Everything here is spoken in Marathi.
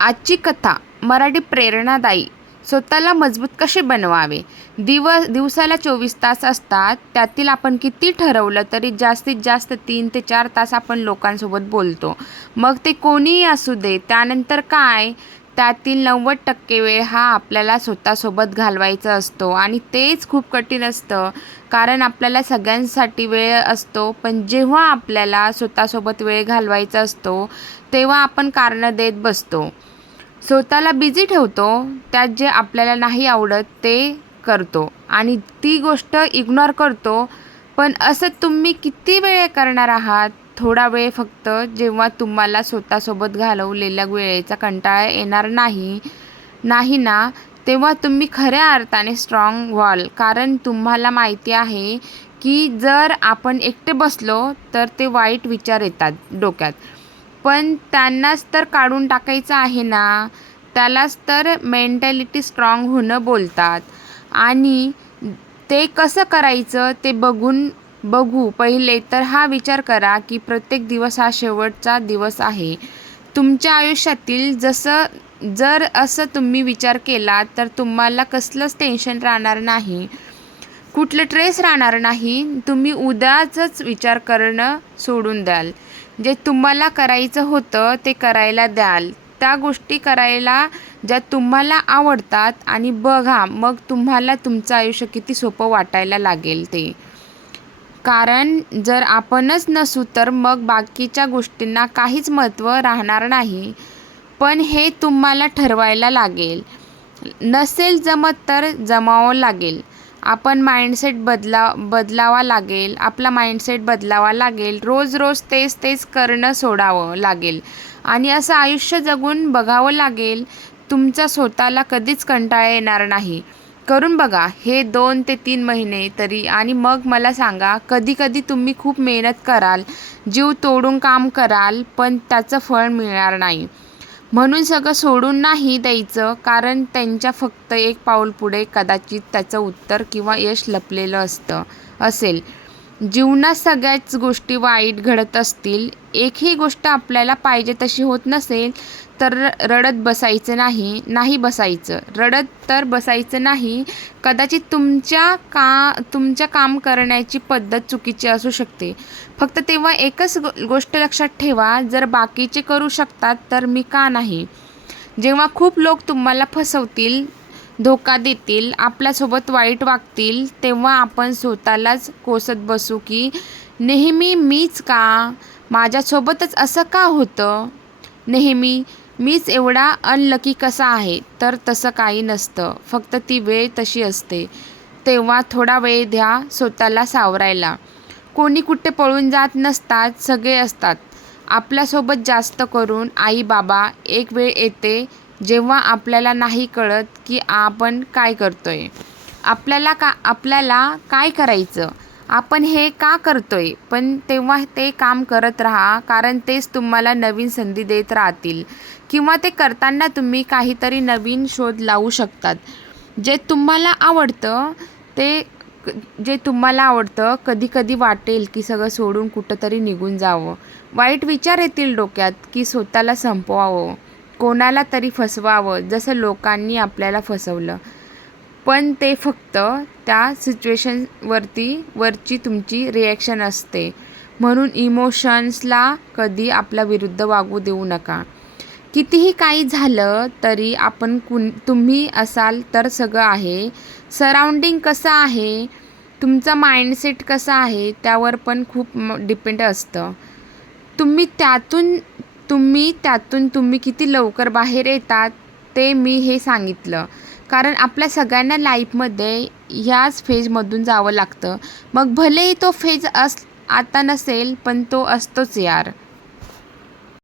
आजची कथा मराठी प्रेरणादायी. स्वतःला मजबूत कसे बनवावे? दिवस दिवसाला चोवीस तास असतात. त्यातील आपण किती ठरवलं तरी जास्तीत जास्त तीन ते चार तास आपण लोकांसोबत बोलतो. मग ते कोणीही असू दे त्यानंतर काय? त्यातील नव्वद टक्के वेळ हा आपल्याला स्वतःसोबत घालवायचा असतो. आणि तेच खूप कठीण असतं. कारण आपल्याला सगळ्यांसाठी वेळ असतो. पण जेव्हा आपल्याला स्वतःसोबत वेळ घालवायचा असतो तेव्हा आपण कारणं देत बसतो. स्वतःला बिझी ठेवतो. त्यात जे आपल्याला नाही आवडत ते करतो. आणि ती गोष्ट इग्नोर करतो. पण असं तुम्ही किती वेळ करणार आहात? थोडा वेळ फक्त जेव्हा तुम्हाला स्वतःसोबत घालवलेल्या वेळेचा कंटाळा येणार नाही नाही ना तेव्हा तुम्ही खऱ्या अर्थाने स्ट्रॉंग व्हाल. कारण तुम्हाला माहिती आहे की जर आपण एकटे बसलो तर ते वाईट विचार येतात डोक्यात. पण त्यांनाच तर काढून टाकायचं आहे ना त्यालाच तर मेंटॅलिटी स्ट्रॉंग होणं बोलतात. आणि ते कसं करायचं ते बघून बघू. पहिले तर हा विचार करा की प्रत्येक दिवस हा शेवटचा दिवस आहे. तुमच्या आयुष्यातील जसं जर असं तुम्ही विचार केला तर तुम्हाला कसलंच टेन्शन राहणार नाही. कुठलं ट्रेस राहणार नाही. तुम्ही उद्याचंच विचार करणं सोडून द्याल. जे तुम्हाला करायचं होतं ते करायला द्याल. त्या गोष्टी करायला ज्या तुम्हाला आवडतात आणि बघा मग तुम्हाला तुमचं आयुष्य किती सोपं वाटायला लागेल ते. कारण जर आपणच नसू तर मग बाकीच्या गोष्टींना काहीच महत्त्व राहणार नाही. पण हे तुम्हाला ठरवायला लागेल. नसेल जमत तर जमावं लागेल. आपण माइंडसेट बदला बदलावा लागेल. आपला माइंडसेट बदलावा लागेल. रोज रोज तेच तेच करणं सोडावं लागेल. आणि असं आयुष्य जगून बघावं लागेल. तुमचा स्वतःला कधीच कंटाळा येणार नाही. करून बघा हे दोन ते तीन महिने तरी. आणि मग मला सांगा कधी कधी तुम्ही खूप मेहनत कराल जीव तोडून काम कराल पण त्याचं फळ मिळणार नाही. म्हणून सगळं सोडून नाही द्यायचं कारण त्यांच्या फक्त एक पाऊल पुढे कदाचित त्याचं उत्तर किंवा यश लपलेलं असतं असेल. जीवनात सगळ्याच गोष्टी वाईट घडत असतील. एकही गोष्ट आपल्याला पाहिजे तशी होत नसेल तर रडत बसायचं नाही नाही बसायचं. रडत तर बसायचं नाही कदाचित तुमच्या का तुमच्या काम करण्याची पद्धत चुकीची असू शकते. फक्त तेव्हा एकच गो गोष्ट लक्षात ठेवा जर बाकीचे करू शकतात तर मी का नाही? जेव्हा खूप लोक तुम्हाला फसवतील धोका देतील आपल्यासोबत वाईट वागतील तेव्हा आपण स्वतःलाच कोसत बसू की नेहमी मीच का? माझ्यासोबतच असं का होतं? नेहमी मीच एवढा अनलकी कसा आहे? तर तसं काही नसतं. फक्त ती वेळ तशी असते. तेव्हा थोडा वेळ द्या स्वतःला सावरायला. कोणी कुठे पळून जात नसतात सगळे असतात. आपल्यासोबत जास्त करून आई बाबा एक वेळ येते जेव्हा आपल्याला नाही कळत की आपण काय करतोय. आपल्याला का आपल्याला काय करायचं? आपण हे का करतोय? पण तेव्हा ते काम करत राहा कारण तेच तुम्हाला नवीन संधी देत राहतील. किंवा ते करताना तुम्ही काहीतरी नवीन शोध लावू शकतात. जे तुम्हाला आवडतं ते जे तुम्हाला आवडतं कधी कधी वाटेल की सगळं सोडून कुठंतरी निघून जावं. वाईट विचार येतील डोक्यात की स्वतःला संपवावं. कोणाला तरी फसवावं जसं लोकांनी आपल्याला फसवलं. पण ते फक्त त्या सिच्युएशनवरती वरची तुमची रिॲक्शन असते. म्हणून इमोशन्सला कधी आपल्या विरुद्ध वागू देऊ नका. कितीही काही झालं तरी आपण कुण तुम्ही असाल तर सगळं आहे. सराउंडिंग कसं आहे? तुमचा माइंडसेट कसा आहे? त्यावर पण खूप डिपेंड असतं. तुम्ही त्यातून तुम्ही त्यातून तुम्ही किती लवकर बाहेर येतात ते मी हे सांगितलं. कारण आपल्या सगळ्यांना लाईफमध्ये ह्याच फेजमधून जावं लागतं. मग भलेही तो फेज अस आता नसेल पण तो असतोच यार.